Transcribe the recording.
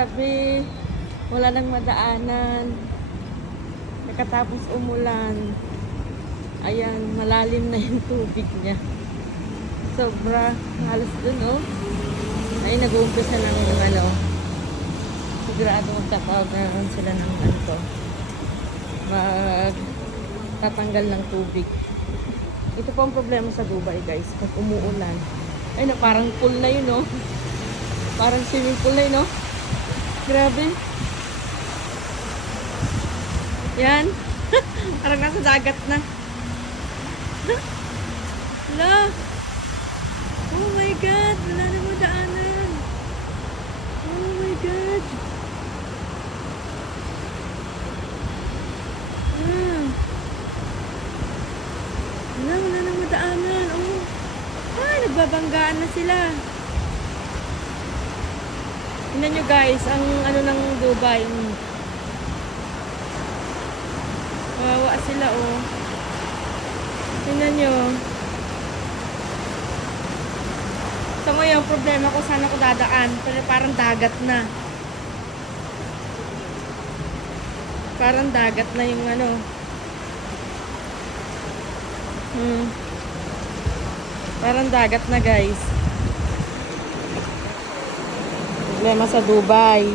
Grabe. Wala nang madaanan. Nakatapos umulan. Ayan, malalim na yung tubig niya. Sobra. Halos dun, oh. Ay, nag-uumpisa ng ano. Sigurado magtatawag sila ng ano. Magtatanggal ng tubig. Ito po ang problema sa Dubai, guys. Pag umuulan. Ay, na parang pool na yun, no? Parang swimming pool na yun, no? Grabe. Yan. Parang nasa dagat na. Hala. Oh my God. Wala na mo daanan. Oh my God. Wala na mo daanan. Oh. Ay, nagbabanggaan na sila. Tingnan nyo guys, ang ano ng Dubai. Kawawa sila, oh. Tingnan nyo. So ngayon, problema ko saan ako dadaan. Pero parang dagat na. Parang dagat na yung ano. Parang dagat na, guys. Problema sa Dubai.